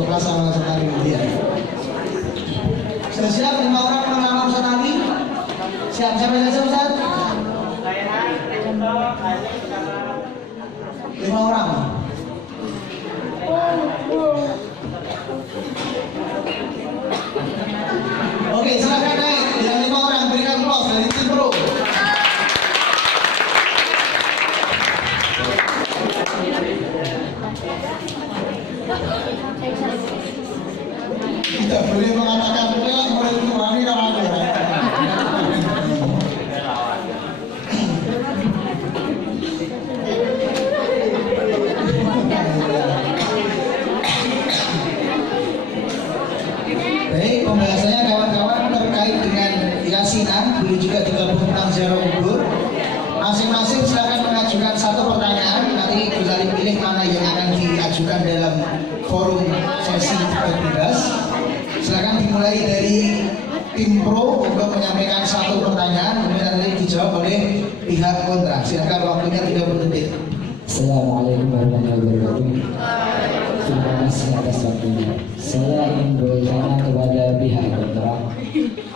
untuk pelaksanaan sholat tarawih dia. Sudah siap 5 orang mengamalkan sholat tarawih? Siap, siapa saja Ustaz? 5 orang. Oke, silakan naik. Yang 5 orang berikan aplaus dari tim pro. Tidak boleh mengatakan pelak oleh Tuhan namanya. Baik, pembahasannya kawan-kawan terkait dengan yasinan, boleh juga digabung tentang ziarah kubur. Masing-masing silakan mengajukan satu pertanyaan. Nanti bisa dipilih mana yang akan diajukan dalam forum sesi debat bebas. Silakan dimulai dari tim pro untuk menyampaikan satu pertanyaan, kemudian nanti dijawab oleh pihak kontra. Silakan, waktunya 30 detik. Assalamualaikum warahmatullahi wabarakatuh. Terima kasih atas waktunya. Saya ingin bertanya kepada pihak kontra,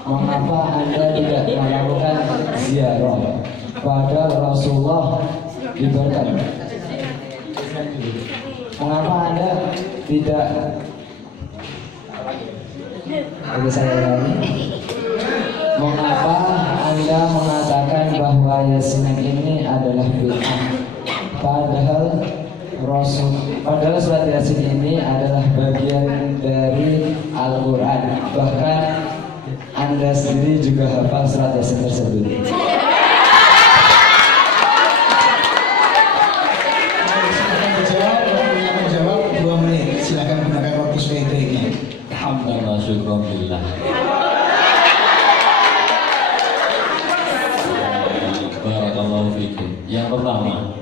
mengapa Anda tidak melakukan ziarah padahal Rasulullah diberikan? Mengapa Anda tidak? Oke, saya ulangi. Mengapa Anda mengatakan bahwa yasinan ini adalah bid'ah? Padahal surat Yasin ini adalah bagian dari Al-Quran. Bahkan Anda sendiri juga hafal surat Yasin tersebut. Menjawab 2 menit. Silakan gunakan waktu sesuai baiknya. Alhamdulillah, syukurillah. Barakallahu fikum. Yang pertama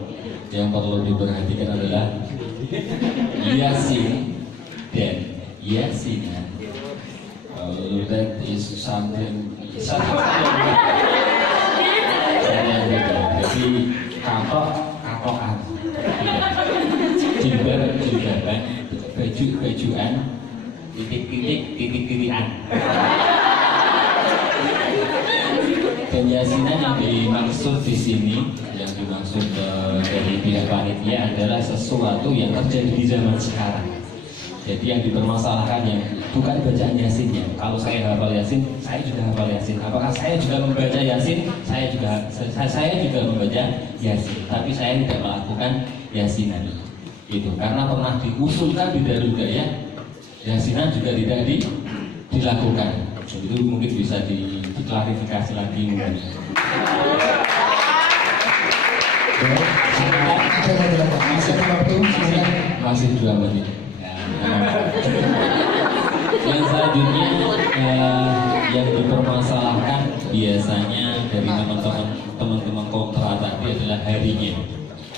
yang perlu diperhatikan adalah Yasin dan Yasinan. That is something yang beda. Jadi katokan, jilbaban, bajuan, titik-titikan. Dan yasinan yang dimaksud di sini, yang dimaksud dari pihak panitia adalah sesuatu yang terjadi di zaman sekarang. Jadi yang dipermasalahkan yang bukan bacaan yasinnya. Kalau saya hafal yasin, saya juga hafal yasin. Apakah saya juga membaca yasin? Saya juga membaca yasin. Tapi saya tidak melakukan yasinan. Itu karena pernah diusulkan di Darul Gaya, yasinan juga tidak dilakukan. Itu mungkin bisa diklarifikasi lagi mungkin. Masih 2 menit. Yang selanjutnya yang dipermasalahkan biasanya dari teman-teman kontra tadi adalah harinya.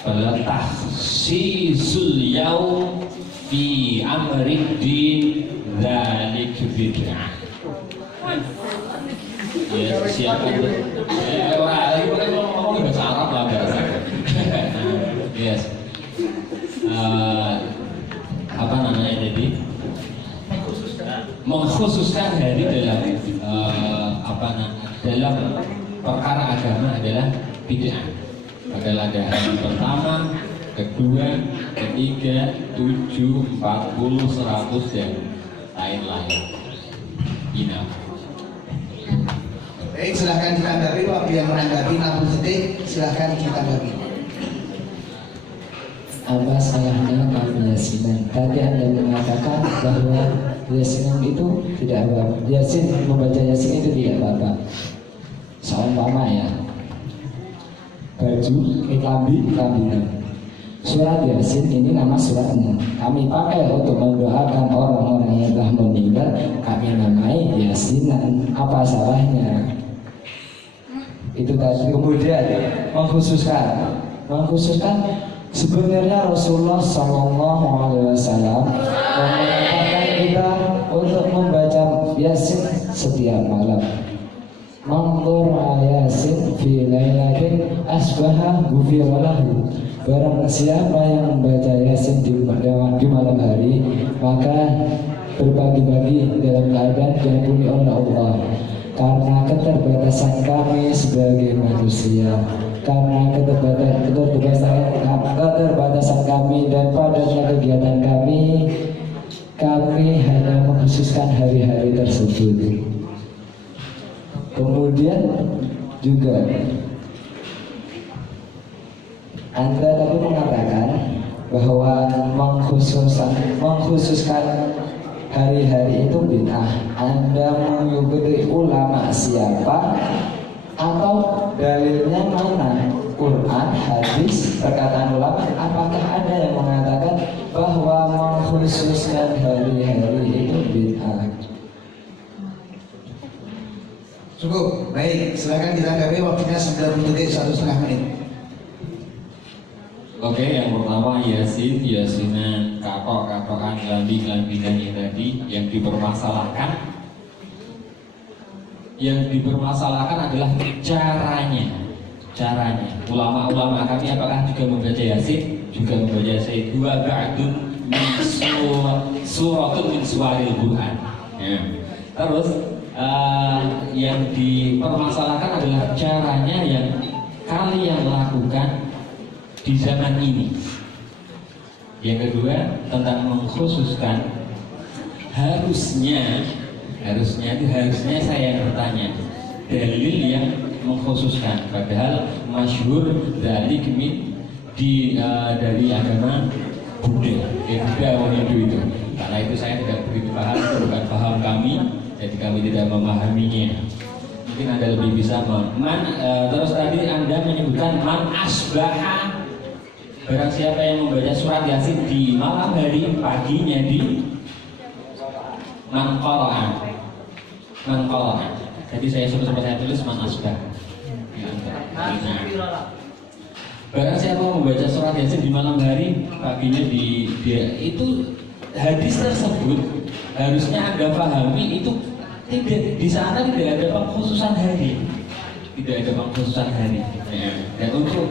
Adalah tahsisul yaum fi amrid din dzalik bid'ah. Ya, siapa itu? Orang itu kan ngomong bahasa Arab lah bahasa. Yes. Apa namanya tadi? Mengkhususkan hari dalam dalam perkara agama adalah bid'ah. Adalah ada hari pertama, kedua, ketiga, 7, 40, 100 dan lain-lain. Baik, silahkan ditanggapi. Waktu yang menanggapi 60 detik, silahkan ditanggapi. Apa salahnya kami yasinan? Tadi Anda mengatakan bahwa yasinan itu tidak apa-apa. Yasin, membaca yasin itu tidak apa-apa. Seumpama ya, baju, kelambi. Surat Yasin ini nama suratnya. Kami pakai untuk mendoakan orang-orang yang telah meninggal. Kami namai Yasinan. Apa salahnya? Itu tadi. Kemudian mengkhususkan sebenarnya Rasulullah SAW mengatakan kita untuk membaca Yasin setiap malam. Man qara'a Yasin fi lailatin asbaha ghufira lahu Barang siapa yang membaca Yasin di malam hari, maka berbagi-bagi dalam keadaan diampuni oleh Allah. Karena keterbatasan kami sebagai manusia, karena keterbatasan kami dan padatnya kegiatan kami hanya mengkhususkan hari-hari tersebut. Kemudian juga Anda tadi mengatakan bahwa mengkhususkan hari-hari itu bid'ah. Anda mengikuti ulama siapa atau dalilnya mana? Quran, hadis, perkataan ulama? Apakah ada yang mengatakan bahwa mengkhususkan hari-hari itu bid'ah? Cukup, baik, silakan ditanggapi, waktunya 9 detik 1,5 menit. Oke, yang pertama yasinan, katok-katokan, kelambi-kelambinan yang tadi yang dipermasalahkan. Yang dipermasalahkan adalah caranya. Ulama-ulama kami apakah juga membaca Yasin? Juga membaca Yasin. Dua ba'dun min suratun min suwaril Quran. Ya. Terus yang dipermasalahkan adalah caranya yang kalian lakukan di zaman ini. Yang kedua tentang mengkhususkan, harusnya saya yang bertanya dalil yang mengkhususkan, padahal masyhur dari agama Buddha, Buddha orang Hindu itu. Karena itu saya tidak begitu paham, itu bukan paham kami, jadi kami tidak memahaminya. Mungkin Anda lebih bisa terus tadi Anda menyebutkan man asbaha, barang siapa yang membaca surat Yasin di malam hari, paginya di man qara'a. Jadi saya tulis man asbah. Barang siapa membaca surat Yasin di malam hari, paginya itu hadis tersebut harusnya Anda pahami itu tidak, di sana tidak ada pengkhususan hari. Dan untuk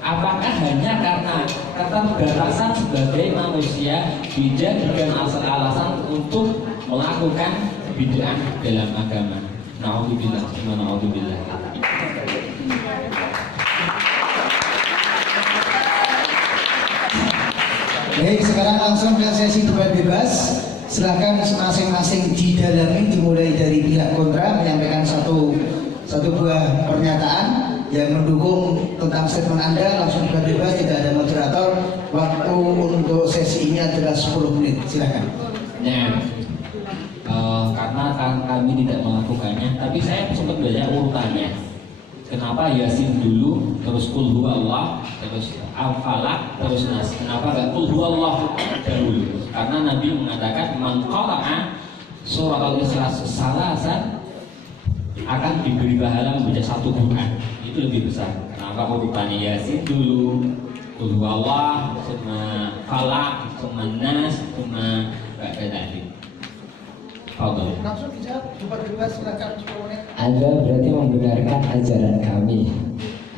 apakah hanya karena keterbatasan sebagai manusia dijadikan alasan untuk melakukan bid'ah dalam agama? Na'udzubillah. Baik, sekarang langsung ke sesi debat bebas. Silahkan masing-masing didalami, dimulai dari pihak kontra menyampaikan satu buah pernyataan yang mendukung tentang statement Anda. Langsung debat bebas, tidak ada moderator. Waktu untuk sesi ini adalah 10 menit. Silahkan. Karena kami tidak melakukannya, tapi saya sempat baca urutannya. Kenapa Yasin dulu, terus Qul Huwallah, terus Al-Falaq, terus Nas? Kenapa enggak Qul Huwallah dahulu? Karena Nabi mengatakan man qara'a surat Al-Ikhlas salasan akan diberi pahala membaca satu Quran. Itu lebih besar. Kenapa urutannya Yasin dulu, Qul Huwallah, summa Falaq, summa Nas, summa ba'da dzalik? Langsung dijawab, debat bebas, silakan 10 menit. Anda berarti membenarkan ajaran kami.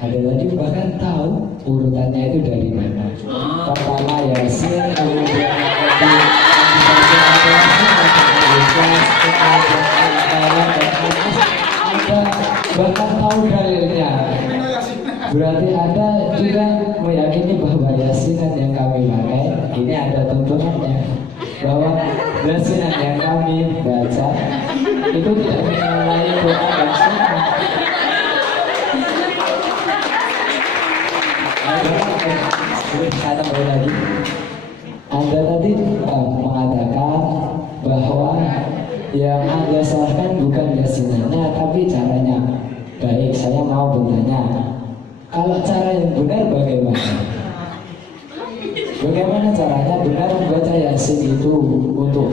Anda tadi bahkan tahu urutannya itu dari mana. Pertama Yasin, kemudian Anda bahkan tahu dalilnya. Berarti Anda juga meyakini bahwa Yasinan yang kami pakai ini ada tuntunannya, bahwa Yasinan yang kami baca itu tidak menyalahi Quran dan Sunnah. Saya tambah lagi. Anda tadi mengatakan bahwa yang Anda salahkan bukan Yasinannya tapi caranya. Baik, saya mau bertanya, kalau cara yang benar bagaimana? Bagaimana caranya benar membaca Yasin itu untuk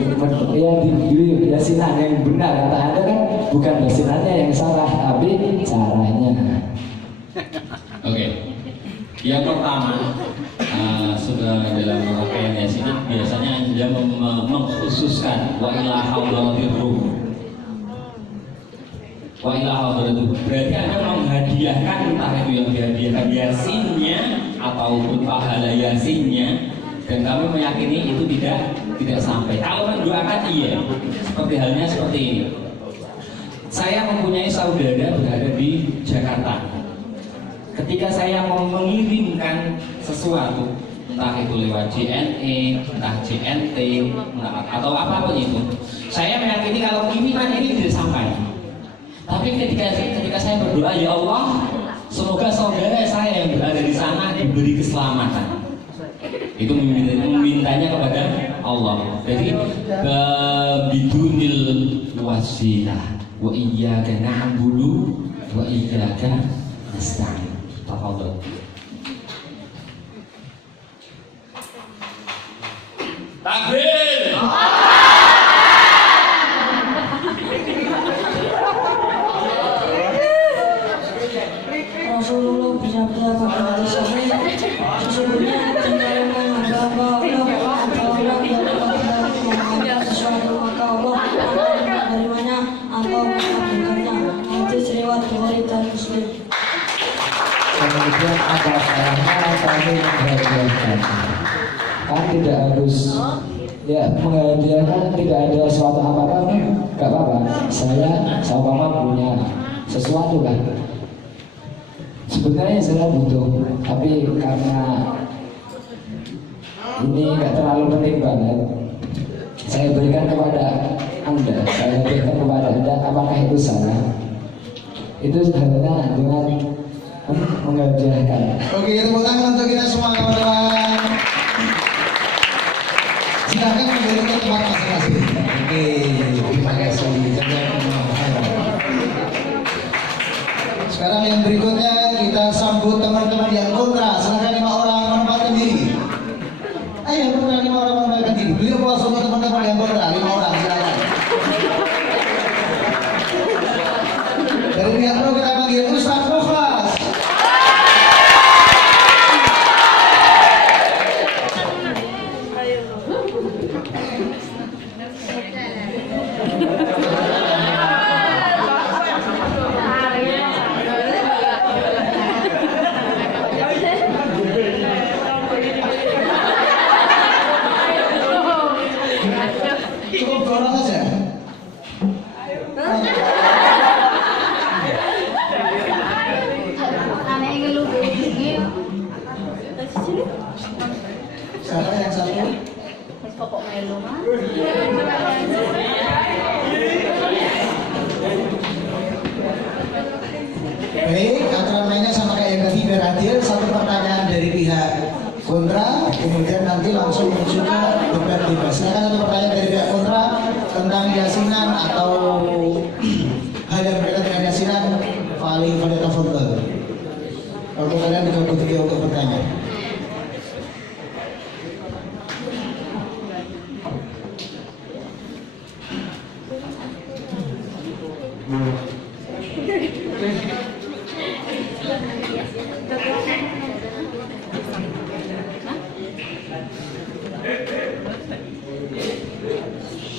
diri Yasinan yang benar? Kata Anda kan bukan Yasinannya yang salah, tapi caranya. Oke. Yang pertama, sudah dalam rangkaian Yasin biasanya Anda mengkhususkan wa ila hadratir ruh. Wa ila hadratir ruh. Berarti Anda menghadiahkan, entah itu yang dihadiahkan Yasinnya ataupun pahala yasinnya, dan kami meyakini itu tidak sampai. Kalau mendoakan iya, seperti halnya seperti ini. Saya mempunyai saudara berada di Jakarta. Ketika saya mau mengirimkan sesuatu, entah itu lewat JNE, entah JNT, atau apapun itu, saya meyakini kalau kiriman ini tidak sampai. Tapi ketika saya berdoa, ya Allah, semoga saudara saya yang berada di sana diberi keselamatan. Itu memintanya kepada Allah. Jadi bidunil wasilah wa iyyaka na'budu wa iyyaka nasta'in. Tafadhol. Takbir. Rasulullah bersabda pada hadis sahih, sesungguhnya cenderungkan hamba Allah atau orang yang melakukan memohon sesuatu maka Allah akan menerimanya atau mengabulkannya. Hadis riwayat Bukhari dan Muslim. Kemudian apa salahnya kami menghadiahkan? Kan tidak harus ya menghadiahkan, tidak ada suatu apa-apa, nggak apa-apa. Saya sama punya sesuatu kan. Sebenarnya saya butuh, tapi karena ini nggak terlalu penting banget, saya berikan kepada Anda. Saya berikan kepada Anda. Apakah itu salah? Itu sebenarnya dengan menghadiahkan. Oke, tepuk tangan untuk kita semua kawan-kawan. Silakan kembali ke tempat masing-masing. Oke, terima kasih. Sekarang yang berikutnya kita sambut teman-teman yang kontra. Silakan 5 orang menempatkan diri. Ayo, kontra 5 orang menempatkan diri. Beliau puas untuk teman-teman yang kontra 5 orang. Silakan. Dari pihak pro kita panggil Ustaz Mukhlas. Cukup dorong aja. Siapa yang satu? Pokok melu mah. Baik, aturan mainnya sama kayak yang tadi biar adil. Satu pertanyaan dari pihak kontra, kemudian nanti langsung menuju ke debat bebas. Silakan satu pertanyaan dari pihak kontra tentang yasinan atau hal yang berkaitan dengan yasinan. Paling pada tafadhol. Kalau kalian dikabutkan untuk bertanya.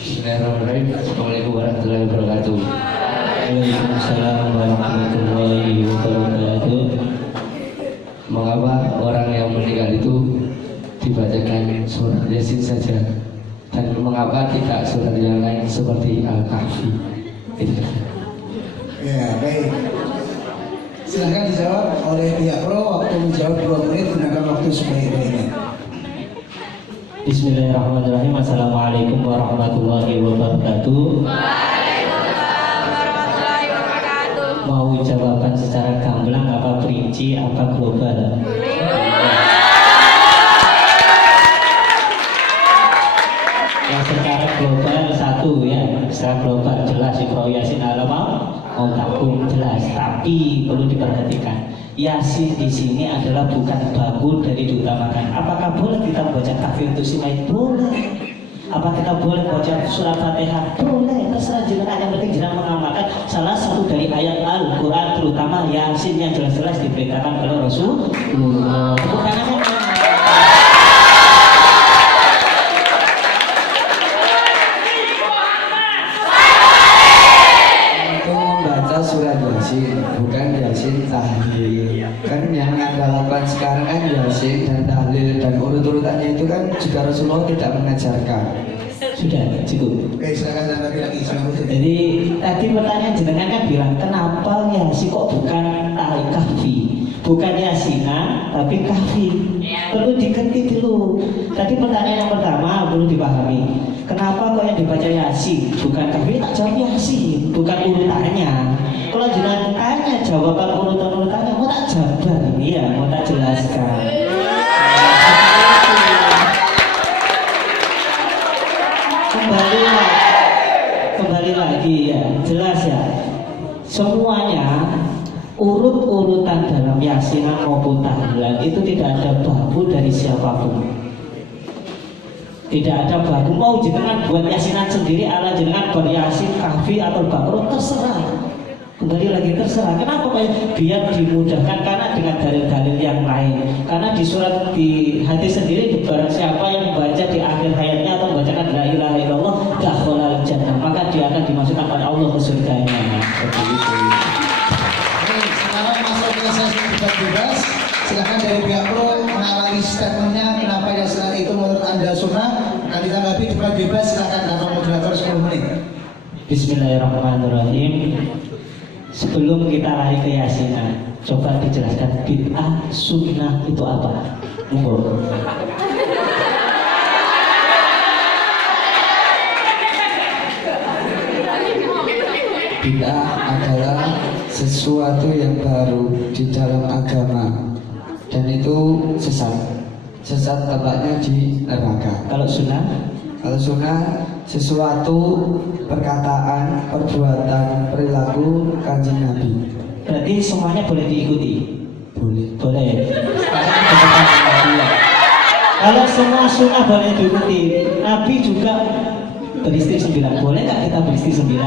Bismillahirrahmanirrahim. Assalamualaikum warahmatullahi wabarakatuh. Waalaikumsalam warahmatullahi wabarakatuh. Mengapa orang yang meninggal itu dibacakan surat Yasin saja, dan mengapa tidak surat yang lain seperti Al-Kahfi? Itu. Ya, baik. Silahkan dijawab oleh pihak pro. Waktu menjawab 2 menit, gunakan waktu sebaik-baiknya. Bismillahirrahmanirrahim. Assalamualaikum warahmatullahi wabarakatuh. Waalaikumsalam warahmatullahi wabarakatuh. Mau jawaban secara gamblang apa perinci apa global? Yang secara global satu ya, secara global jelas Iqra Yasin Alam Takum jelas, tapi perlu diperhatikan Yasin di sini adalah bukan baku dari diutamakan. Apakah boleh kita membaca kafir itu simait? Boleh. Apa kita boleh baca surat Fatihah? Boleh. Terserah jenengan, yang penting jenengan mengamalkan salah satu dari ayat Al-Quran, terutama Yasin yang jelas-jelas diperintahkan oleh Rasulullah. Bukan Surat Yasin, bukan Yasin tahlil. Kan yang Anda lakukan sekarang kan Yasin dan tahlil dan urut-urutannya itu kan juga Rasulullah tidak mengajarkan. Sudah cukup. Oke, silakan dan lagi silakan. Jadi tadi pertanyaan jenengan kan bilang kenapa Yasin kok bukan tarik kahfi, bukan Yasinan tapi kahfi. Perlu dikerti dulu. Tadi pertanyaan yang pertama perlu dipahami. Kenapa kok yang dibaca Yasin bukan kahfi? Tak jawab Yasin, bukan urutannya. Kalau jenengan tanya jawaban urutan-urutannya, mau tak jabar ini ya, mau tak jelaskan. Kembali lagi ya, jelas ya. Semuanya urut-urutan dalam Yasinan maupun tahlilan itu tidak ada baku dari siapapun. Tidak ada baku. Mau jenengan buat Yasinan sendiri ala jenengan beryasin, kahfi atau bakro terserah. Kembali lagi terserah. Kenapa? Biar dimudahkan karena dengan dalil-dalil yang lain. Karena di surat di hadis sendiri barang siapa yang membaca di akhir hayatnya atau membacakan la ilaha illallah dakhalal jannah, maka dia akan dimasukkan oleh Allah ke surganya. Seperti itu. Oke, sekarang masuk ke sesi debat bebas. Silakan dari pihak pro mengalami statementnya kenapa Yasinan itu menurut Anda sunnah. Nanti ditanggapi debat bebas, silakan tanpa moderator 10 menit. Bismillahirrahmanirrahim. Sebelum kita lari ke Yasinan, coba dijelaskan bid'ah sunnah itu apa? Monggo. Bid'ah adalah sesuatu yang baru di dalam agama dan itu sesat. Sesat tempatnya di neraka. Kalau sunnah? Kalau sunnah sesuatu perkataan, perbuatan, perilaku Kanjeng Nabi. Berarti semuanya boleh diikuti? Boleh. Boleh. Kalau semua sunnah boleh diikuti, Nabi juga beristri 9. Boleh nggak kita beristri 9?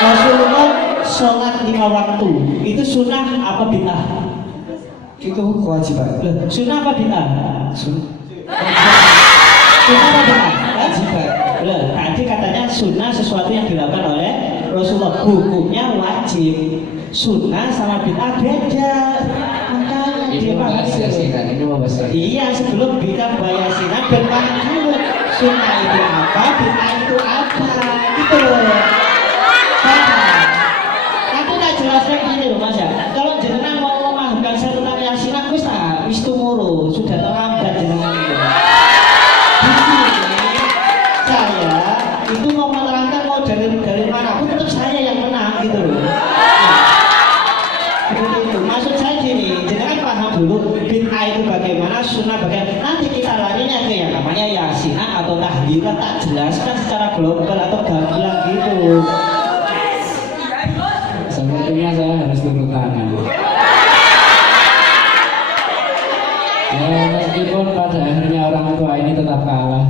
Rasulullah sholat 5 waktu. Itu sunnah apa bid'ah? Itu kewajiban. Loh, sunnah apa bid'ah? Sunnah. Sunnah apa bid'ah? Kewajiban. Loh, tadi katanya sunnah sesuatu yang dilakukan oleh Rasulullah, hukumnya wajib. Sunnah sama bid'ah beda. Makanya Ini dia membahas Yasinan, ini membahas Yasinan. iya, sebelum kita bayasinan berpaham dulu sunnah itu apa, bid'ah itu apa, gitu loh. Aku tak jelaskan gini loh Mas ya. Kalau jenengan mau memahamkan saya tentang Yasinan, wis tumuru, sudah terlambat jenengan itu. Di sini saya itu mau menerangkan mau dari manapun tetap saya yang menang gitu loh. Seperti itu. Maksud saya gini, jenengan paham dulu bid'ah itu bagaimana, sunnah bagaimana. Nanti kita larinya ke yang namanya Yasinan atau tahlilan, tak jelaskan secara global atau gamblang gitu. Sepertinya saya harus turun tangan. Ya, meskipun pada akhirnya orang tua ini tetap kalah.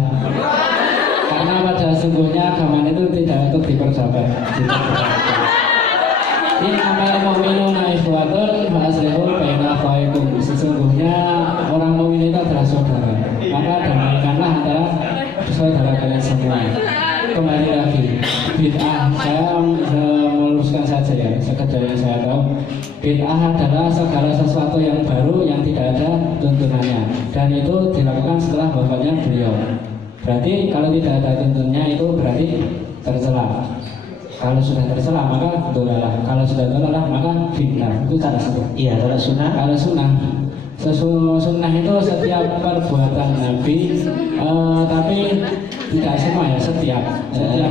Karena pada sungguhnya agama itu tidak untuk diperdapat. Ini namanya mu'minuna ikhwatun fa'aslihul baina akhawaykum. Sesungguhnya orang mukmin itu adalah saudara. Maka damaikanlah antara saudara kalian semua. Kembali lagi, bid'ah saya meluruskan saja ya, sekedar yang saya tahu. Bid'ah adalah segala sesuatu yang baru yang tidak ada tuntunannya, dan itu dilakukan setelah wafatnya beliau. Berarti kalau tidak ada tuntunnya itu berarti tercela. Kalau sudah tercela maka dolalah. Kalau sudah dolalah maka fitnah. Itu cara sebut. Iya, kalau sunnah. Kalau sunnah, sunnah itu setiap perbuatan Nabi, tapi tidak semua ya, setiap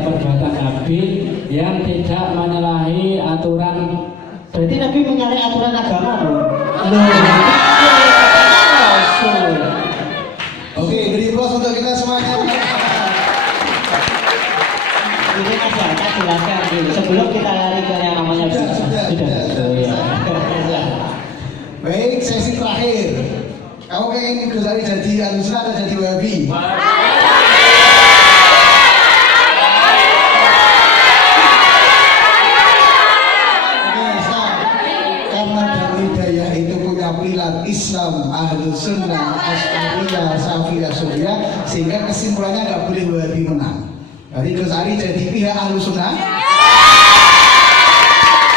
perbuatan Nabi yang tidak menyalahi aturan. Berarti Nabi menyalahi aturan agama dong. Oke, beri aplaus untuk kita semuanya. Ini aja, kita jelaskan dulu sebelum kita lari ke yang namanya Sudah. Oh, iya. Baik, sesi terakhir. Kamu pengen Gus Ali jadi Ahlussunnah atau jadi Wahabi? Hidayah itu punya pilar Islam, Ahlus Sunnah, Asy'ariyah, Syafiyah, Sufiyah, sehingga kesimpulannya nggak boleh Wahabi menang. Jadi Gus Ali jadi pihak Ahlus Sunnah.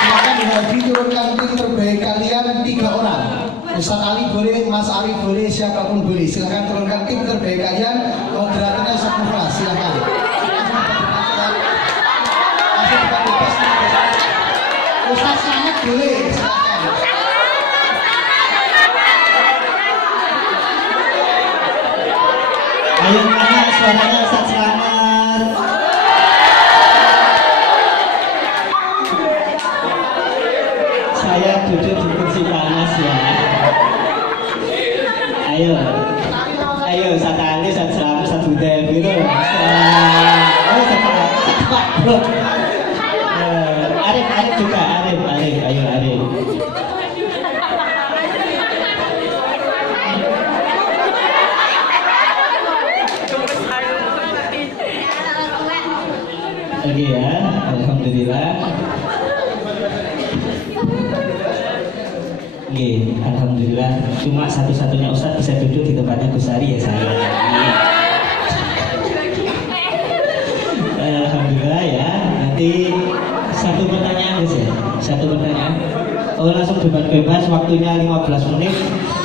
Silakan Wahabi turunkan tim terbaik kalian 3 orang. Ustaz Ali boleh, Mas Ari boleh, siapapun boleh. Silahkan turunkan tim terbaik kalian. Moderatornya Ustaz Muflas, silahkan. Ustaz Sangat boleh, silahkan. Ayo mana suaranya Ustaz Selamat. Saya duduk di kursi panas ya. Ayo, ayo Ustaz Ali, Ustaz Selamat, Ustaz Budem gitu. Oh Ustaz Pak. Arif juga, Arif, ayo Arif. Oke ya, alhamdulillah. Oke, alhamdulillah. Cuma satu-satunya Ustadz bisa duduk di tempatnya Gusari ya saya. Alhamdulillah ya. Nanti satu pertanyaan Gus ya. Satu pertanyaan. Oh langsung debat bebas, waktunya 15 menit.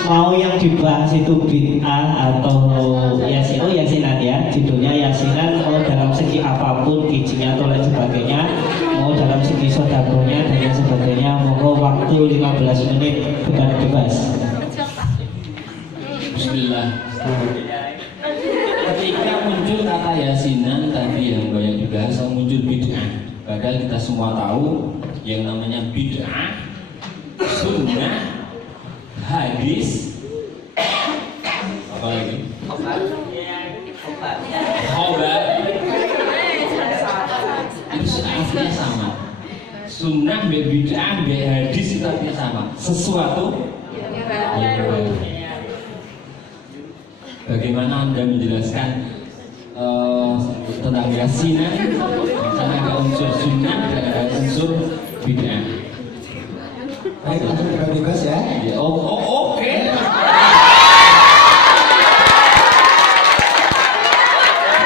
Mau yang dibahas itu bid'ah atau yasinan ya. Judulnya yasinan, mau dalam segi apapun, gizinya atau lain sebagainya, mau dalam segi sodakonya dan lain sebagainya. Mohon waktu 15 menit debat bebas. Bismillah. Ketika muncul kata yasinan tadi yang banyak dibahas, muncul bid'ah. Padahal kita semua tahu yang namanya bid'ah, sunnah, hadis, apa lagi? Khobar. Itu artinya sama. Sunnah, bid'ah, hadis itu artinya sama. Sesuatu yang baru. Bagaimana Anda menjelaskan tentang yasinan? Karena ada unsur sunnah dan ada unsur bid'ah. Baik, langsung debat bebas ya. Oke.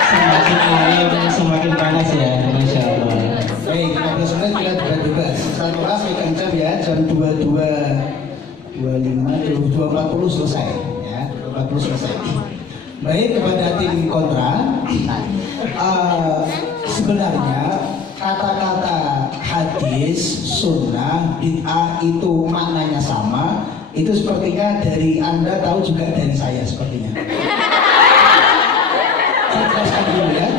Semakin alim semakin panas ya, Masya Allah. Baik, 15 menit kita debat bebas. Ustaz Muflas pegang jam ya, jam 22.40 selesai ya, 2.40 selesai. Baik, kepada tim kontra, sebenarnya kata-kata hadis, sunnah, bid'ah itu maknanya sama. Itu sepertinya dari Anda tahu juga dari saya sepertinya. Saya jelaskan dulu ya.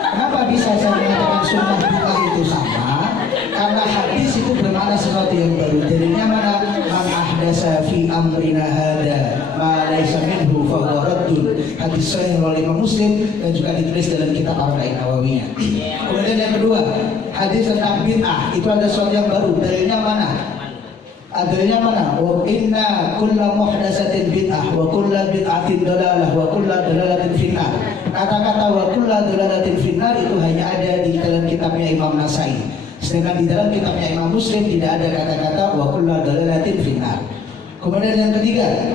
Kenapa bisa saya mengatakan sunnah bid'ah itu sama? Karena hadis itu bermakna sesuatu yang baru. Jadinya mana? Man ahdasa fi amrina hada ma laysa minhu fa huwa raddun. Hadis sahih oleh Imam Muslim dan juga ditulis dalam kitab Arba'in Nawawiyah. Kemudian yang kedua, hadis tentang bid'ah itu ada sesuatu yang baru. Dalilnya mana? Adanya mana? Wa inna kulla muhdatsatin bid'ah wa kulla bid'atin dalalah wa kulla dalalatin finnar. Kata-kata wa kulla dalalatin finnar itu hanya ada di dalam kitabnya Imam Nasai. Sedangkan di dalam kitabnya Imam Muslim tidak ada kata-kata wa kulla dalalatin finnar. Kemudian yang ketiga,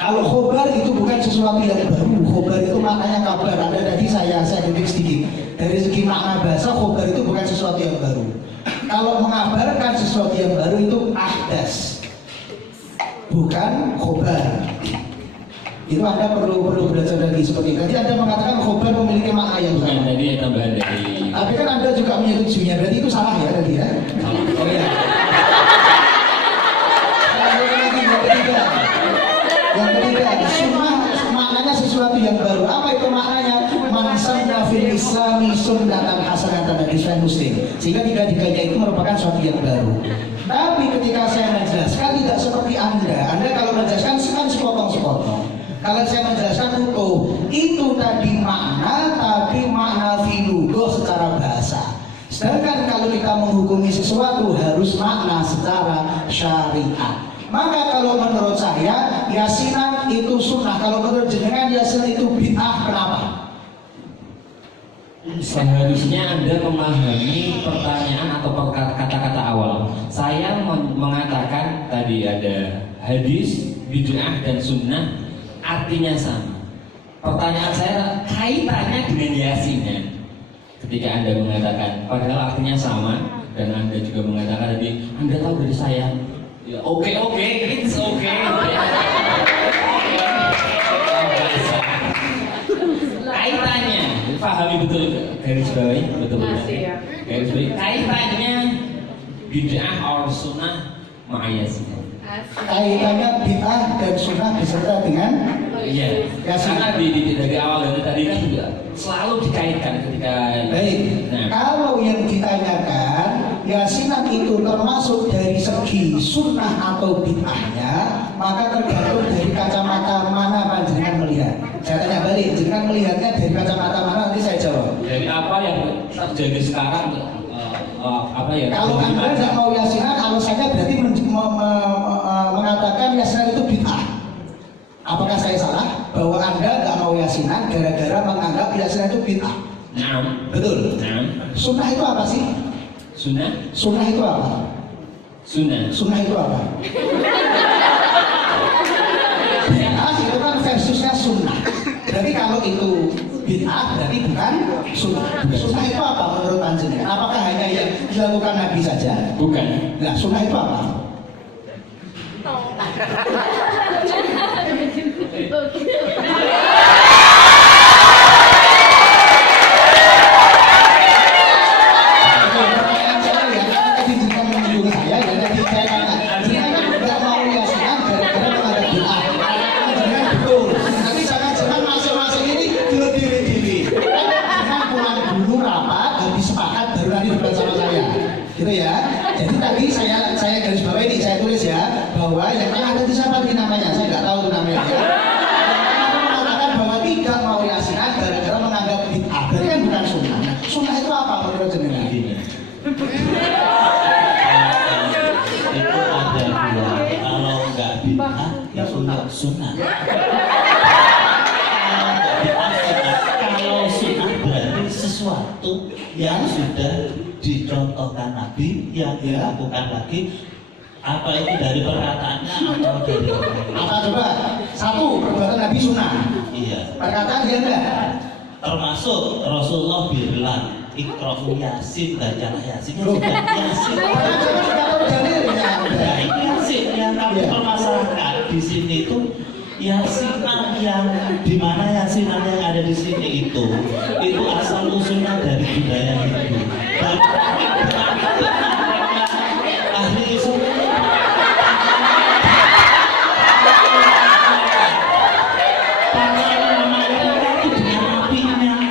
kalau khobar itu bukan sesuatu yang baru. Khobar itu maknanya kabar. Ada tadi saya ketik sedikit. Dari segi makna bahasa, khobar itu bukan sesuatu yang baru. Kalau mengabarkan sesuatu yang baru itu ahdas, bukan khobar. Itu Anda perlu belajar lagi seperti itu. Tadi Anda mengatakan khobar memiliki makna yang Bukan sama. tadi tambahan dari. Tapi kan Anda juga menyetujuinya, berarti itu salah ya tadi ya? Oh iya. Yang ketiga, sunnah maknanya sesuatu yang baru. Apa itu maknanya? Man sanna fil islami sunnatan hasanatan, dari Sahih Muslim. Sehingga tiga-tiganya itu merupakan sesuatu yang baru. Tapi ketika saya menjelaskan tidak seperti Anda kalau menjelaskan kan sepotong-sepotong. Kalau saya menjelaskan itu tadi makna, tapi makna filugoh secara bahasa. Sedangkan kalau kita menghukumi sesuatu harus makna secara syariat. Maka kalau menurut saya yasinan itu sunnah. Kalau menurut jenengan yasinan itu bid'ah. Kenapa? Seharusnya Anda memahami pertanyaan atau kata-kata awal. Saya mengatakan tadi ada hadis, bid'ah dan sunnah artinya sama. Pertanyaan saya kaitannya dengan yasinan. Ketika Anda mengatakan padahal artinya sama dan Anda juga mengatakan tadi Anda tahu dari saya Ya, oke, it's okay. Kaitannya, pahami betul garis bawahi, betul. Garis bawahi. Kaitannya bid'ah or sunnah ma'ayasi. Kaitannya bid'ah dan sunnah beserta dengan Iya, ya karena dari awal dari tadi kan juga selalu dikaitkan ketika. baik. Nah, Kalau yang ditanyakan yasinan itu termasuk dari segi sunnah atau bid'ahnya, maka tergantung dari kacamata mana panjenengan melihat. Saya tanya balik, jenengan melihatnya dari kacamata mana, nanti saya jawab. dari apa yang terjadi sekarang, apa ya? Kalau Anda tidak mau yasinan, alasannya berarti mengatakan yasinan itu bid'ah. Apakah saya salah bahwa Anda nggak mau yasinan gara-gara menganggap yasinan itu bid'ah? Nah, Betul. nah, Sunnah itu apa sih? sunnah, Sunnah itu apa? sunnah. Sunnah itu apa? Bid'ah itu kan versusnya sunnah. Berarti kalau itu bid'ah berarti bukan sunnah. Sunnah itu apa menurut panjenengan? Apakah hanya yang dilakukan Nabi saja? Bukan. Nah, sunnah itu apa? Pertanyaan saya ya, tadi juga menyinggung saya ya, tadi saya katakan, jangan tidak mau yasinan gara-gara menghadap bid'ah. Jangan betul. Nanti jangan masing-masing ini diri-diri. Jangan pulang dulu rapat, habis sepakat baru nanti debat sama saya. Gitu ya. Jadi tadi saya garis bawah ini, saya tulis ya, bahwa yang tengah tadi siapa tadi namanya? Saya nggak tahu tuh namanya. Ya. Mengatakan bahwa tidak mau yasinan gara-gara menganggap bid'ah. Berarti kan bukan sunnah. Nah, sunnah itu apa menurut jenengan? Itu ada dua. Kalau nggak bid'ah, ya sunnah. Kalau sunnah berarti sesuatu yang sudah dicontohkan Nabi, yang dilakukan lagi, apa itu dari perkataannya atau dari Apa coba? Satu, perbuatan Nabi sunnah. iya. Perkataan dia enggak. Termasuk Rasulullah bilang Iqra'u Yasin, bacalah Yasin. Ya sudah Yasin. Orang Jawa sudah tahu dalilnya. Nah, ini Yasin yang kami Iya. permasalahkan di sini itu Yasinan yang di mana Yasinan yang ada di sini itu asal usulnya dari budaya Hindu. Dan ahli sunnah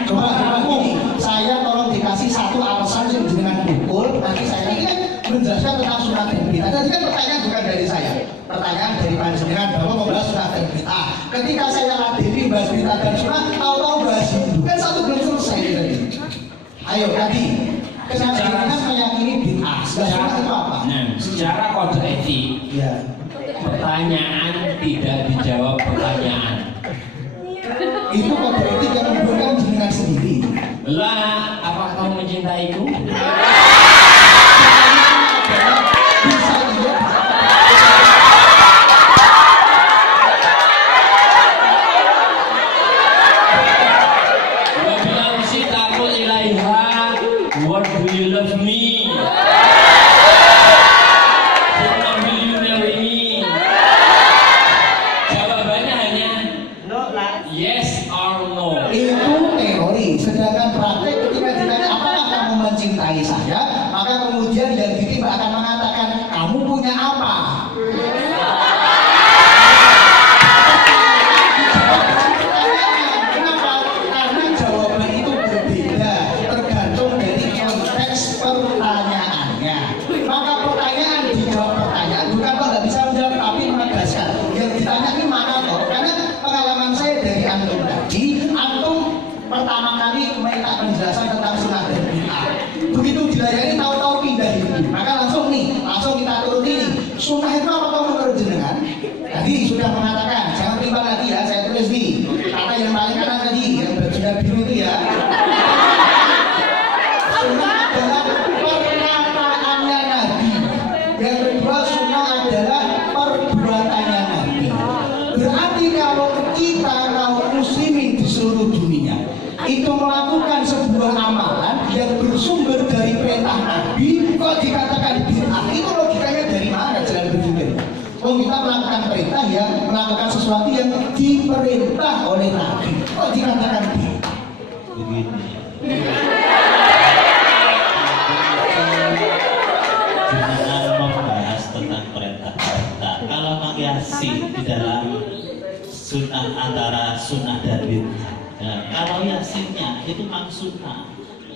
Coba gini, saya tolong dikasih satu alasan yang dengan pukul. Nanti saya ini kan menjelaskan tentang sunnah dan bid'ah. Tadi kan pertanyaan bukan dari saya, pertanyaan dari panjenengan bahwa membahas sunnah dan bid'ah. Ketika saya ladeni bahas bid'ah dan sunnah, tahu-tahu bahas Hindu. Kan satu belum selesai tadi. Ayo tadi, kesanjangan meyakini bid'ah. Sunnah itu apa? Nah, secara kode etik, Ya. pertanyaan tidak dijawab pertanyaan. Itu kode etik yang membuatkan jenengan sendiri. Lah, apakah kamu mencintaiku? Bisa iya. Wa bilang si takut ilaiha, what do you love me? How will you marry me? Jawabannya hanya yes or no. Itu teori, sedangkan praktek ketika ditanya apakah kamu mencintai saya, maka kemudian yang ditimba akan mengatakan kamu punya apa? Kenapa? Karena jawaban itu berbeda tergantung dari konteks pertanyaannya. Maka pertanyaan dijawab pertanyaan bukan kok nggak bisa menjawab tapi menegaskan. Yang ditanya ini mana toh? Karena pengalaman saya dari antum tadi, antum pertama kali minta penjelasan tentang sunnah dan bid'ah. Begitu dilayani tahu-tahu pindah itu. Maka langsung kita turuti nih. Sunnah itu apa toh menurut jenengan? Tadi sudah mengatakan, jangan timbang lagi ya, saya tulis nih. Kata yang paling kanan tadi, yang bajunya biru itu ya. Sunnah adalah perkataannya Nabi. Yang kedua, sunnah adalah perbuatannya Nabi. Berarti kalau kita kaum muslimin di seluruh dunia itu melakukan sebuah amalan yang bersumber dari perintah Nabi, kok dikatakan bid'ah? Itu logikanya dari mana jalan berpikir? Wong kita melakukan perintah ya, melakukan sesuatu yang diperintah oleh Nabi. Kok dikatakan begini. Jangan membahas tentang perintah-perintah. Kalau Mang Yasin di dalam sunnah antara sunnah dan bid'ah. Ya, kalau yasinnya itu Mang sunnah,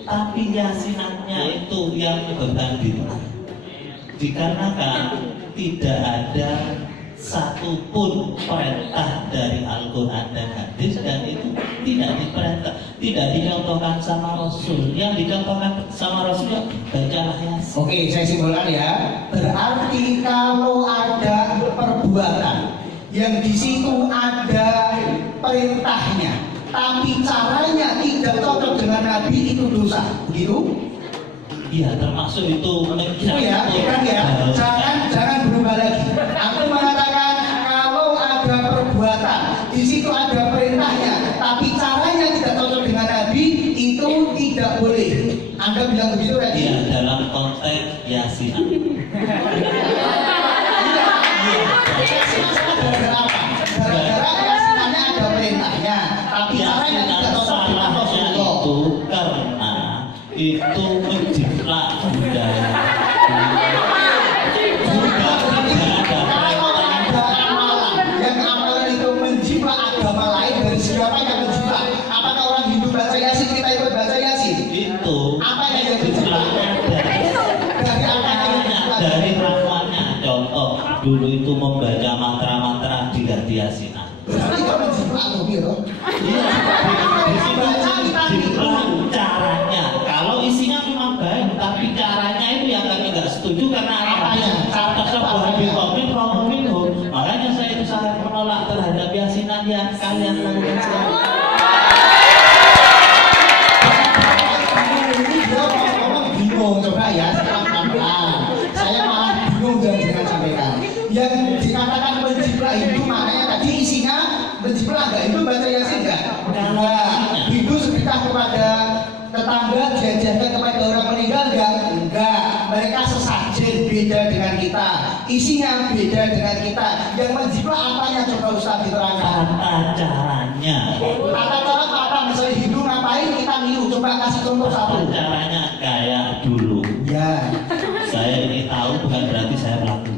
tapi yasinannya itu yang menyebabkan bid'ah. Dikarenakan tidak ada satupun perintah dari Al-Quran dan hadis, dan itu tidak diperintah, tidak dicontohkan sama Rasul. Yang dicontohkan sama Rasul ya bacalah Yasin. Oke, saya simpulkan ya. Berarti kalau ada perbuatan yang di situ ada perintahnya, tapi caranya tidak cocok dengan Nabi, itu dosa, begitu? Iya, termasuk itu Itu ya, kan ya. Jangan berubah lagi. Aku mengatakan kalau ada perbuatan di situ ada perintahnya, tapi caranya tidak cocok dengan Nabi, itu tidak boleh. Anda bilang begitu kan? Iya, dalam konteks Yasin. Gara-gara yasinannya ada perintahnya, tapi caranya tidak cocok dengan Rasulullah. Itu karena itu menjiplak budaya. Kalau ada amalan yang amalan itu menjiplak agama lain, dari siapa yang menjiplak? Apakah orang Hindu baca Yasin, kita ikut baca Yasin? Itu Apa yang menjiplak? Dari apa yang menjiplak? dari ramuannya. Contoh dulu itu membaca mantra-mantra diganti yasinan. Berarti kalau menjiplak tuh, gitu. Caranya, kalau isinya memang baik, tapi caranya itu yang kami nggak setuju karena Apanya? kata sebuah minhum. Makanya saya itu sangat menolak terhadap yasinan yang kalian lakukan sekarang. Ini dia ngomong bingung, coba ya, saya malah bingung dengan sampaikan. Yang dikatakan menjiplak itu maknanya tadi isinya menjiplak enggak? Itu baca Yasin enggak? Enggak. Itu sedekah kepada tetangga, diajarkan kepada orang meninggal enggak? Enggak. Mereka sesajen, beda dengan kita. Isinya beda dengan kita. Yang menjiplak apanya? Coba Ustaz diterangkan. Tata caranya. Tata cara apa? Misalnya Hindu ngapain kita niru? Coba kasih contoh Tata satu. caranya kayak dulu. Ya. Saya ini tahu bukan berarti saya pelakunya.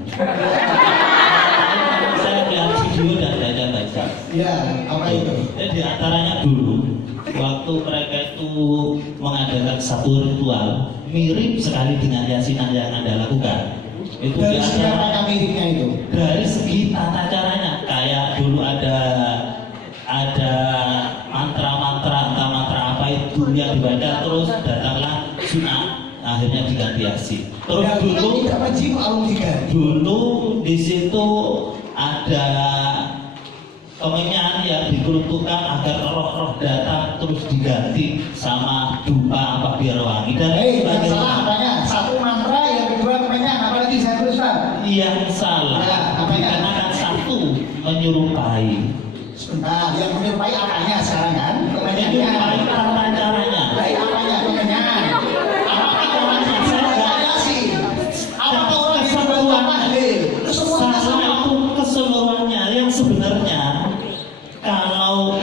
Saya lihat video dan baca-baca. Ya, apa itu? Jadi di antaranya dulu waktu mereka itu mengadakan satu ritual mirip sekali dengan yasinan yang Anda lakukan. Itu Dari di segi antara- apa miripnya itu? dari segi tata caranya, kayak dulu ada mantra-mantra, entah mantra apa itu yang dibaca, terus datanglah sunat, akhirnya diganti yasin. Terus Ya, kita dulu tidak menjiplak orang diganti. dulu di situ ada kemenyan yang diperuntukkan agar roh-roh datang terus diganti sama dupa apa biar wangi dan Hei, yang sebagainya. salah apanya? Satu mantra, yang kedua kemenyan, apalagi saya teruskan. Yang salah Ya, apanya? dikarenakan satu menyerupai Sebentar, yang menyerupai apanya sekarang kan? Kemenyannya. menyerupai tata caranya. Baik, apanya kemenyan? Apakah orang yang baca Yasin? Apakah orang yang baca tahlil? Kesemuanya Salah sama. itu keseluruhannya yang sebenarnya kalau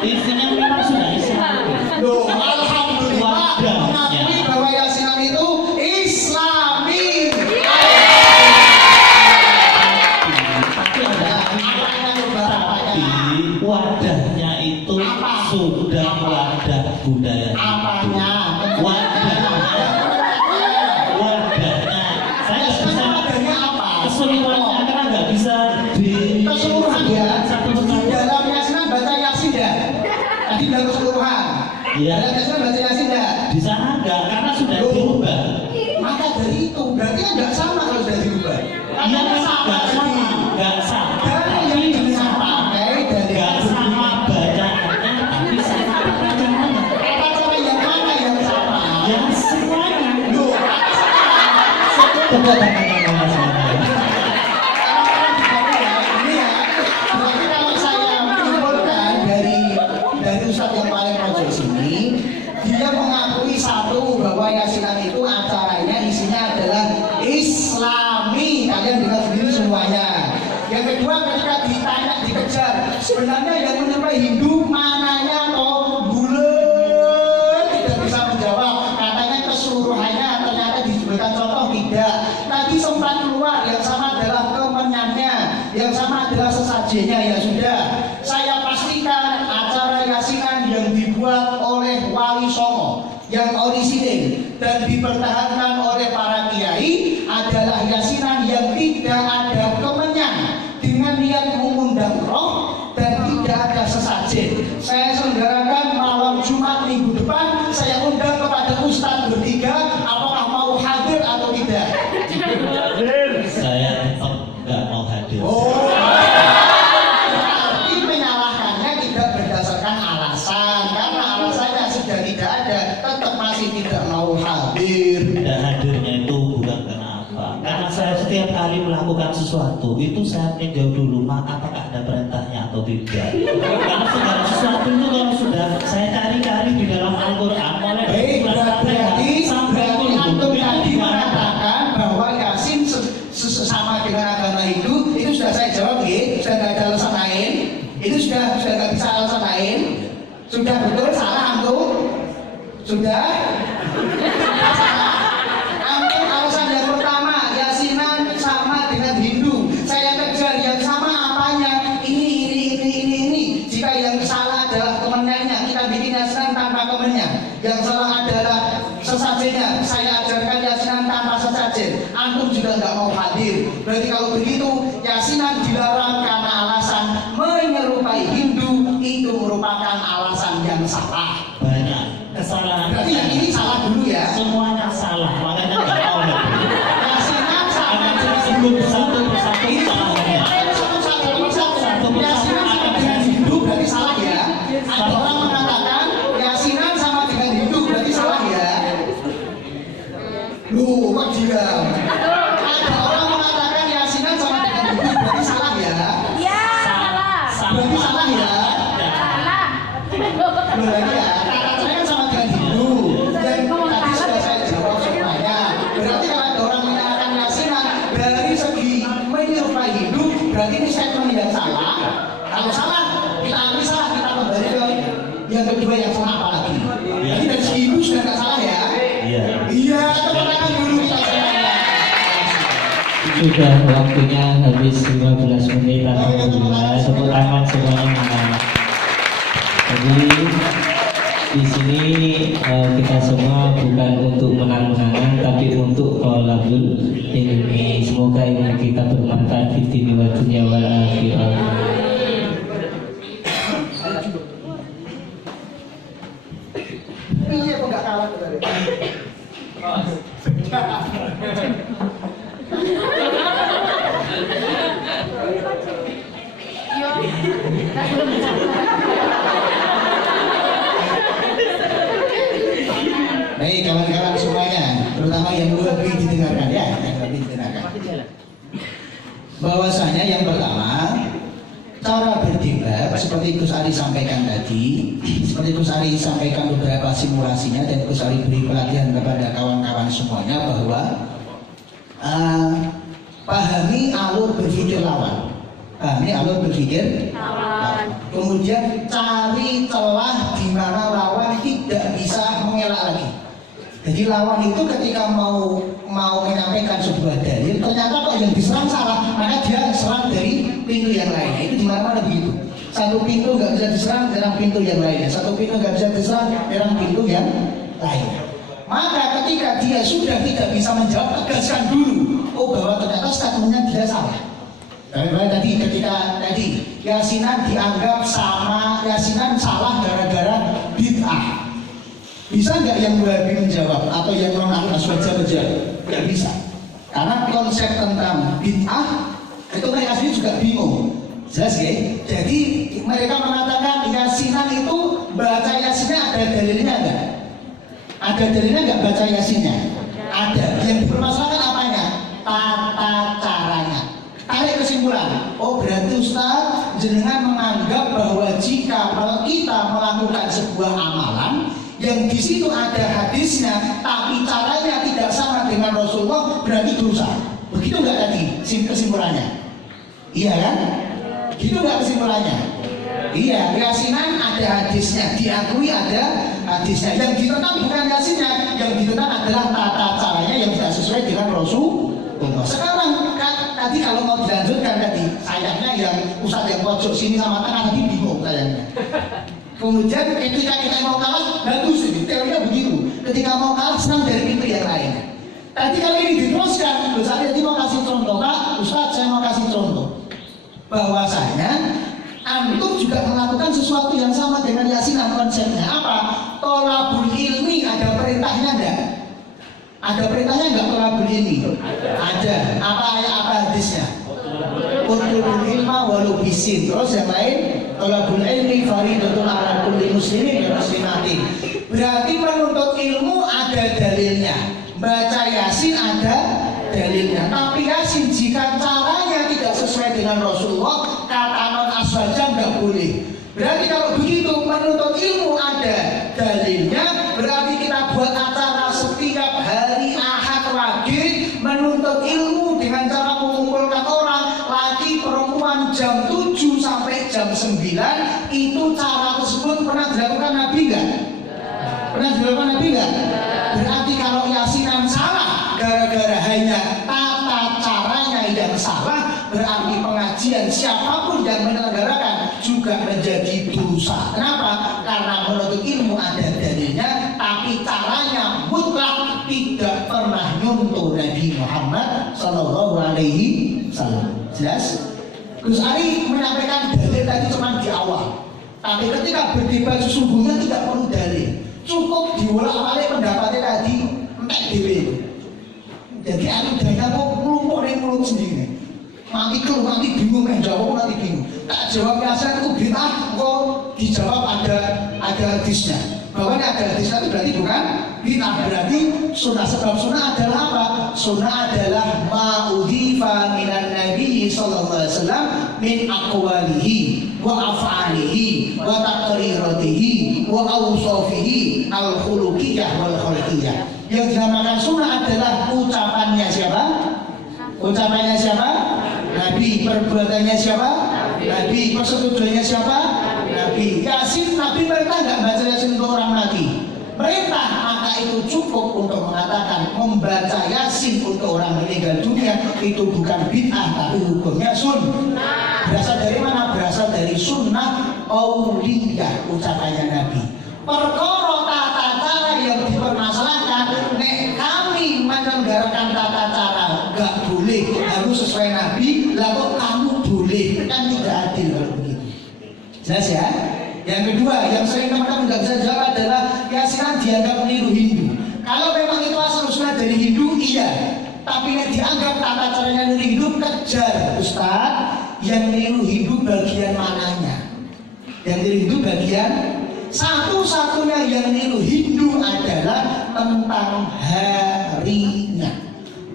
isinya memang sudah Islami. Loh, alhamdulillah mengakui bahwa Yasinan itu Islami. Tapi ada tapi wadahnya itu Apa? sudah wadah budaya. Apanya? Wadahnya saya nggak bisa Wadahnya apa? keseluruhannya karena nggak bisa di Keseluruhan ya. satu Di persatu. dalam Yasinan baca Yasin ya. Tadi bilang keseluruhan. Iya. Dalam Yasinan baca Yasin ya. Di sana enggak karena sudah diubah. Maka dari itu berarti kan nggak sama kalau sudah diubah. Iya Karena sama enggak sama, jadi. enggak sama. Dan yang dengan pakai dari Enggak sama bacaannya, tapi sama bacaannya. apa cara yang mana yang sama? Ya semuanya. Loh, Tepuk tangan sama saya. ini ya, berarti kalau saya menyimpulkan dari Ustadz yang paling pojok sini, dia mengakui satu bahwa Yasinan itu acaranya isinya adalah Wali Songo yang orisinil dan dipertahankan oleh para kiai adalah yasinan yang tidak ada kemenyan dengan niat mengundang roh dan tidak ada sesajen. Saya selenggarakan malam Jumat minggu depan, saya undang kepada Ustadz bertiga, apakah mau hadir atau tidak? Saya tetap nggak mau hadir. Oh, berarti menyalahkannya tidak berdasarkan alasan, karena alasannya sudah tidak ada, tetap masih tidak mau hadir. Tidak hadirnya itu bukan karena apa? Karena saya setiap kali melakukan sesuatu itu saya tinjau dulu, apakah ada perintahnya atau tidak. Karena segala sesuatu itu kalau sudah saya cari-cari di dalam Al-Quran, Baik, berarti antum tadi mengatakan bahwa Yasin sama dengan agama itu sudah saya jawab, sudah nggak ada alasan lain, itu sudah nggak bisa alasan lain, sudah betul salah antum, sudah salah. Antum alasan yang pertama Yasinan sama dengan Hindu, saya kejar yang sama apanya, ini. Jika yang salah adalah kemenannya, kita bikin Yasinan tanpa kemennya. Yang salah adalah sesajennya, saya ajarkan Yasinan tanpa sesajen. Antum juga nggak mau hadir. Berarti kalau begitu Yasinan dilarang karena alasan menyerupai Hindu, itu merupakan alasan yang salah. banyak kesalahan. Berarti yang ini salah dulu ya. Semuanya salah, makanya nggak mau hadir. Yasinan sama Karena sebelum satu persatu ini salahnya. Yasinan sama dengan Hindu berarti salah ya. Ada orang mengatakan Yasinan sama dengan Hindu berarti salah ya. Loh, kok diam? Ada orang mengatakan Yasinan sama dengan Hindu berarti salah ya. Berarti salah ya. Loh lagi ya. Kata saya kan sama dengan Hindu. Dan tadi sudah saya jawab semuanya. Berarti kalau ada orang menyalahkan Yasinan dari segi menyerupai Hindu, berarti ini statement yang salah. Kalau salah, kita ambil salah, kita kembali ke yang kedua yang salah apa lagi. Jadi dari segi Hindu sudah nggak salah ya. Iya. Iya, tepuk tangan dulu kita semuanya. Sudah waktunya habis 15 menit. Alhamdulillah, tepuk tangan semuanya. Jadi di sini kita semua bukan untuk menang-menangan, tapi untuk thalabul ilmi. Semoga ilmu kita bermanfaat di dunia wa dunya wal akhirah. Iya, kok nggak kalah tadi. Baik kawan-kawan semuanya, terutama yang lebih didengarkan ya, yang lebih didengarkan. Bahwasanya yang pertama, cara berdebat seperti Gus Ari sampaikan tadi, seperti Gus Ari sampaikan beberapa simulasinya dan Gus Ari beri pelatihan kepada kawan-kawan semuanya bahwa pahami alur berpikir lawan. Pahami alur berpikir lawan. Kemudian cari celah di mana lawan tidak bisa mengelak lagi. Jadi lawan itu ketika mau menyampaikan sebuah dalil, ternyata kok yang diserang salah, maka dia serang dari pintu yang lainnya. Itu di mana-mana begitu. Satu pintu nggak bisa diserang, nyerang pintu yang lainnya. Satu pintu nggak bisa diserang, nyerang pintu yang lainnya. Maka ketika dia sudah tidak bisa menjawab, tegaskan dulu. Oh, bahwa ternyata statementnya dia salah. Tadi ketika Yasinan dianggap sama Yasinan salah gara-gara bid'ah. Bisa nggak yang Wahabi menjawab atau yang non Ahlussunnah menjawab? Nggak bisa. Karena konsep tentang bid'ah itu mereka sendiri juga bingung. Jelas ya? Jadi mereka mengatakan Yasinan itu baca Yasinnya ada dalilnya nggak? Ada dalilnya nggak baca Yasinnya? Ada. Yang dipermasalahkan apanya? Tata caranya. Tarik kesimpulan. Oh, berarti Ustaz jenengan menganggap bahwa jika kita melakukan sebuah amalan yang di situ ada hadisnya, tapi caranya tidak sama dengan Rasulullah, berarti dosa. Begitu nggak tadi kesimpulannya? Iya kan? Gitu nggak kesimpulannya? Iya, Yasinan ada hadisnya, diakui ada hadisnya. Yang ditentang bukan Yasinnya, yang ditentang adalah tata caranya yang tidak sesuai dengan Rasulullah. Sekarang kan tadi kalau mau dilanjutkan tadi, sayangnya yang pusat yang pojok sini sama tengah tadi bingung sayangnya. Kemudian ketika kita mau kalah, bagus ini, teorinya begitu. Ketika mau kalah, senang dari pintu yang lain. Tadi kalau ini diteruskan, Ustaz tadi mau kasih contoh, Pak Ustaz saya mau kasih contoh bahwasanya antum juga melakukan sesuatu yang sama dengan yasinan. Konsepnya apa? Tolabul ilmi, ada perintahnya enggak? Ada perintahnya enggak tolabul ilmi? Ada. Apa hadisnya? Utlubul ilma walau bisin. Terus yang lain, tolabul ilmi faridatun ala kulli muslimin dan muslimatin. Berarti menuntut ilmu ada dalilnya, baca yasin ada dalilnya. Tapi yasin jika caranya tidak sesuai dengan Rasulullah, kata non aswaja nggak boleh. Berarti kalau begitu menuntut ilmu ada dalilnya, berarti kita buat acara setiap hari Ahad Wage menuntut ilmu dengan cara mengumpulkan orang laki perempuan jam 7 sampai jam 9. Itu cara tersebut pernah dilakukan Nabi nggak? Pernah dilakukan Nabi nggak? Berarti kalau yasinan salah gara-gara hanya tata caranya yang salah, berarti pengajian siapapun yang menyelenggarakan juga menjadi dosa. Kenapa? Karena menuntut ilmu ada dalilnya, tapi caranya mutlak tidak pernah nyontoh Nabi Muhammad Sallallahu Alaihi Wasallam. Jelas? Gus Ari menyampaikan dalil tadi cuma di awal, tapi ketika berdebat sesungguhnya tidak perlu dalil, cukup diulang-alik pendapatnya tadi entek dhewe. Jadi anu daya kok nglumpuk ning mulut sendiri. Nanti bingung kan jawab, nanti bingung. Tak jawab biasa itu bid'ah, kok dijawab ada hadisnya. Bahwa ini ada hadisnya itu berarti bukan bid'ah, berarti sunnah. Sebab sunnah adalah apa? Sunnah adalah ma'udhifa minan Nabi sallallahu alaihi wasallam min aqwalihi wa af'alihi wa taqriratihi wa awsafihi al-khuluqiyah wal khalqiyah. Yang dinamakan sunnah adalah ucapannya siapa? Ucapannya siapa? Nabi. Perbuatannya siapa? Nabi. Persetujuannya siapa? Nabi. Yasin, Nabi perintah nggak baca yasin untuk orang mati? Perintah, maka itu cukup untuk mengatakan membaca yasin untuk orang meninggal dunia itu bukan bid'ah, tapi hukumnya sunnah. Berasal dari mana? Berasal dari sunnah auliyah, ucapannya Nabi. Perkara tata cara yang dipermasalahkan, nek kami menyelenggarakan tata cara nggak boleh, harus sesuai Nabi, lalu kamu boleh, kan tidak adil kalau begitu. Jelas ya? Yang kedua, yang sering teman-teman nggak bisa jawab adalah yasinan dianggap meniru Hindu. Kalau memang itu asal usulnya dari Hindu, iya. Tapi nek dianggap tata caranya niru Hindu, kejar Ustaz. Yang niru Hindu bagian mananya? Yang niru Hindu bagian satu-satunya yang niru Hindu adalah tentang harinya.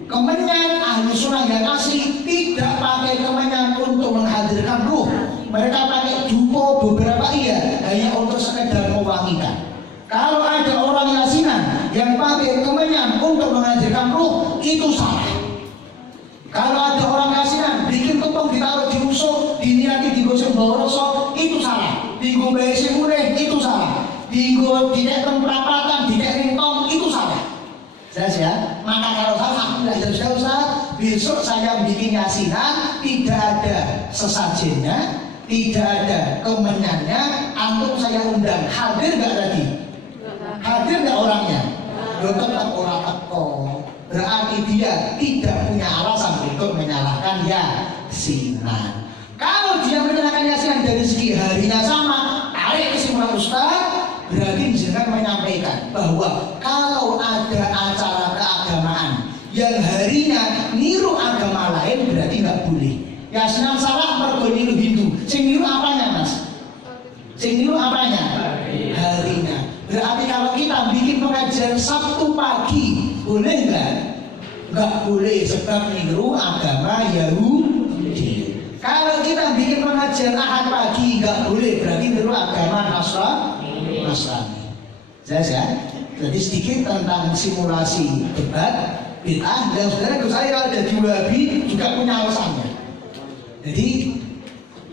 Kemenyan ahli sunnah yang asli tidak pakai kemenyan untuk menghadirkan ruh. Mereka pakai dupo beberapa iya, hanya untuk sekedar mewangikan. Kalau ada orang yasinan yang pakai kemenyan untuk menghadirkan ruh, itu salah. Kalau ada orang yasinan bikin tumpeng ditaruh di rusuk, diniati digosok bawa rusuk, itu salah. Digo bae sing ureh, itu salah. Digo tidak temprapatan, tidak ringtong, itu salah. Jelas ya? Maka kalau salah, aku tidak jelas Ustaz. Besok saya bikin yasinan, tidak ada sesajennya, tidak ada kemenyannya, antum saya undang. Hadir nggak tadi? Hadir nggak orangnya? Tetap orang teko. Berarti dia tidak punya alasan untuk menyalahkan yasinan. Kalau dia menyalahkan yasinan dari segi harinya sama, tarik kesimpulan Ustaz, berarti jangan menyampaikan bahwa kalau ada acara keagamaan yang harinya niru agama lain berarti nggak boleh. Yasinan salah mergo niru Hindu. Sing niru apanya Mas? Sing niru apanya? Harinya. Berarti kalau kita bikin pengajian Sabtu pagi, boleh nggak? Nggak boleh, sebab niru agama Yahudi. Kalau kita bikin pengajian Ahad pagi, nggak boleh, berarti niru agama Nasrani. Jelas ya? Jadi sedikit tentang simulasi debat bid'ah, dan sebenarnya saya kalau jadi Wahabi juga punya alasannya. Jadi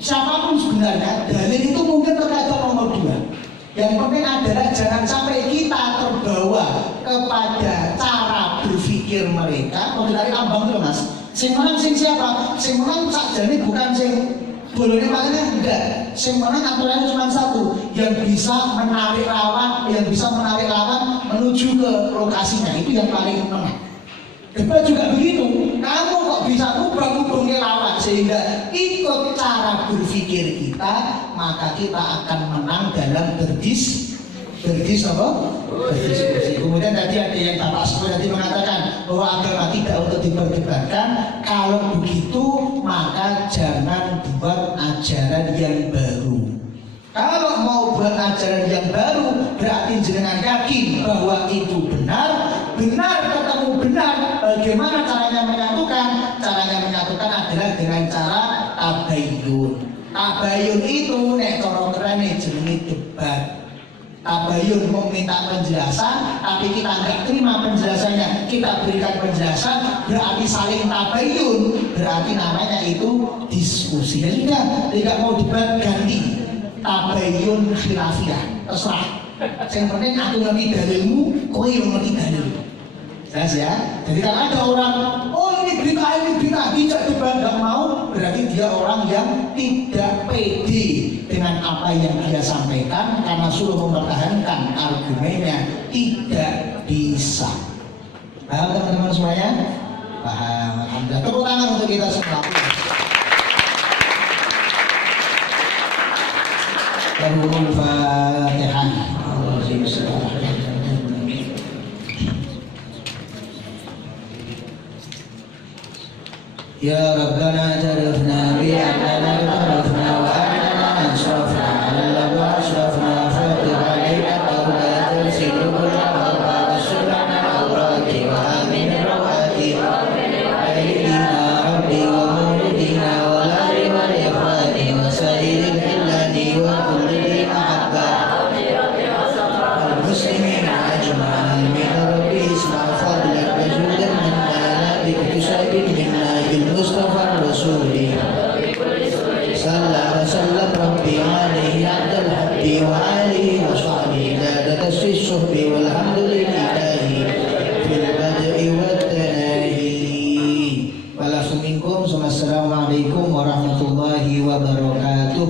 siapapun sebenarnya dalil itu mungkin terkadang nomor 2. Yang penting adalah jangan sampai kita terbawa kepada cara berpikir mereka. Kalau dari ambang itu Mas, sing menang sing siapa? Sing menang sakjane bukan sing bolanya makanya enggak. Yang menang aturannya cuma satu, yang bisa menarik lawan, menuju ke lokasinya, itu yang paling menang. Debat juga begitu, kamu kok bisa ngubah-ngubahnya lawan sehingga ikut cara berpikir kita, maka kita akan menang dalam berdiskusi. Kemudian tadi ada yang Bapak Sepuluh tadi mengatakan bahwa agama tidak untuk diperdebatkan. Kalau begitu maka jangan buat ajaran yang baru. Kalau mau buat ajaran yang baru berarti jenengan yakin bahwa itu benar ketemu benar. Bagaimana caranya menyatukan? Caranya menyatukan adalah dengan cara tabayun. Tabayun itu nek cara kerane jenenge debat. Tabayun mau minta penjelasan, tapi kita nggak terima penjelasannya, kita berikan penjelasan, berarti saling tabayun, berarti namanya itu diskusi. Jadi tidak mau debat, ganti tabayun khilafiyah, terserah. Yang penting aku ngerti dalilmu, kowe yang ngerti dalilmu. Jelas ya. Jadi kalau ada orang, oh ini berita, tidak debat, nggak mau, berarti dia orang yang tidak pede dengan apa yang dia sampaikan karena suruh mempertahankan argumennya, tidak bisa. Paham teman-teman semuanya? Paham. Alhamdulillah. Tepuk tangan untuk kita semua. Al-Fatihah. Ya Rabbana tarifna bi'annana tarifna wa annana asrafna ala wa asrafna fatih alaina tawla tersilu kulla wa rasulana awrati wa amin rawati ayyidina abdi wa muridina wa lari wa ikhwani wa sayyidil illani wa kulli mahabba al-muslimin ajma'in min rabbi isma fadlan wa judan minna biktusabin minna Mustafa Rasuli Sallallahu Sallam Rabbi alaihi Abdul Habbi wa alihi wa sahbihi Ladat as-suhbi walhamdulillahi Fil bad'i wa tanahi Walafu minkum Assalamualaikum warahmatullahi wabarakatuh.